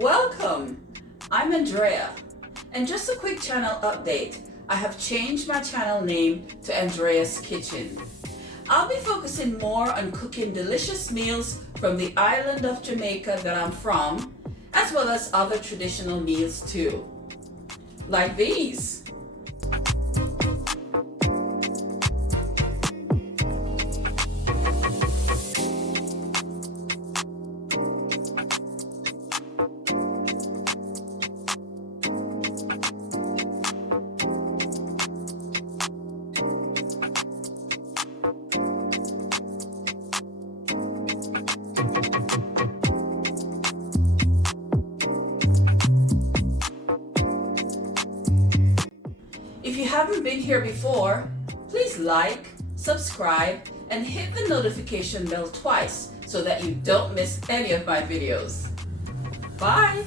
Welcome! I'm Andrea, and just a quick channel update. I have changed my channel name to Andrea's Kitchen. I'll be focusing more on cooking delicious meals from the island of Jamaica that I'm from, as well as other traditional meals too, like these. If you haven't been here before, please like, subscribe, and hit the notification bell twice so that you don't miss any of my videos. Bye!